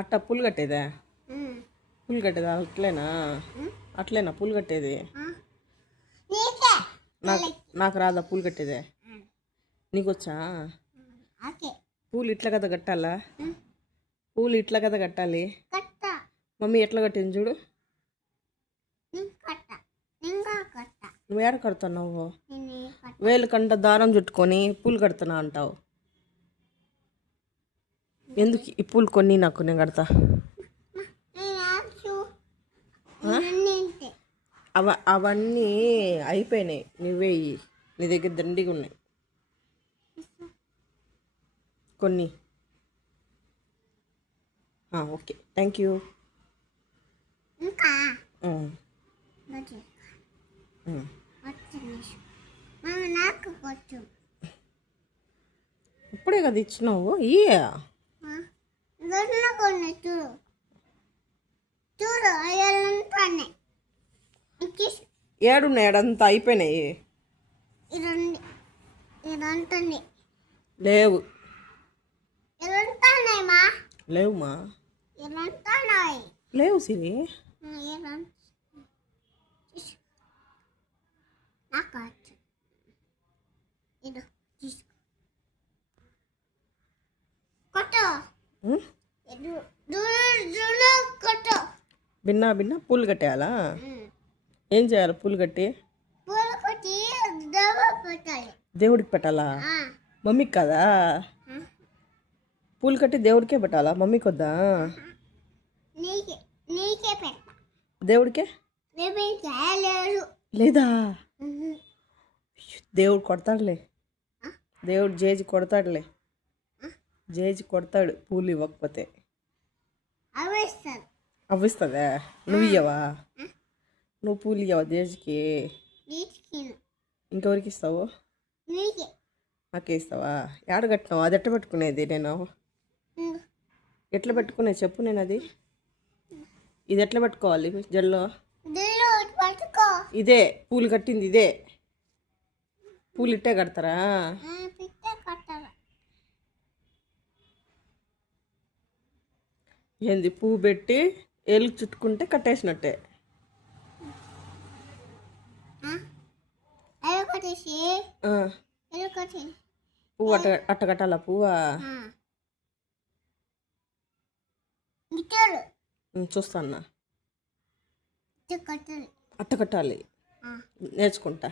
అట్ట పూలు కట్టేదా? పూలు కట్టేదా? అట్లేనా? అట్లేనా పూలు కట్టేది? నాకు నాకు రాదా పూలు కట్టేదే? నీకు వచ్చా? పూలు ఇట్లా కదా కట్టాలా? పూలు ఇట్లా కదా కట్టాలి. మమ్మీ ఎట్లా కట్టింది చూడు. నువ్వు ఏడ కడుతున్నావు? వేలు కంట దారం చుట్టుకొని పూలు కడుతున్నా అంటావు. ఎందుకు ఈ పూలు కొన్ని నాకు నేను కడతా. అవన్నీ అయిపోయినాయి. నువ్వే నీ దగ్గర దండిగా ఉన్నాయి కొన్ని. Okay, thank you. ఇప్పుడే కదా ఇచ్చినావు. ఏడున్నాయి? ఏడంతా అయిపోయినాయి. లేవు లేవుమా, లేవు సిరి. బిన్నా బిన్నా పూలు కట్టేయాలా? ఏం చేయాలి పూలు కట్టి? దేవుడికి పెట్టాలా? మమ్మీకి కదా? పూలు కట్టి దేవుడికే పెట్టాలా? మమ్మీకి వద్దా? దేవుడికే లేదా? దేవుడు కొడతాడులే. దేవుడు జేజి కొడతాడులే. జేజి కొడతాడు పూలు ఇవ్వకపోతే. అవ్విస్తుందా? నువ్వు ఇయ్యవా? నువ్వు పూలు ఇయ్యవా జేజికి? ఇంకెవరికి ఇస్తావు? నాకే ఇస్తావా? ఏడ కట్టినావు? అది ఎట్లా పెట్టుకునేది నేను? ఎట్లా పెట్టుకునేది చెప్పు. నేను అది ఇది ఎట్లా పెట్టుకోవాలి జల్లో? ఇదే పూలు కట్టింది, ఇదే పూలు ఇట్టే కడతారా? ఏంది పువ్వు పెట్టి ఏళ్ళు చుట్టుకుంటే కట్టేసినట్టే. పువ్వు అట్ట కట్టాలా? పువ్వా? చూస్తాన్నా. అట్ట కట్టాలి, నేర్చుకుంటా.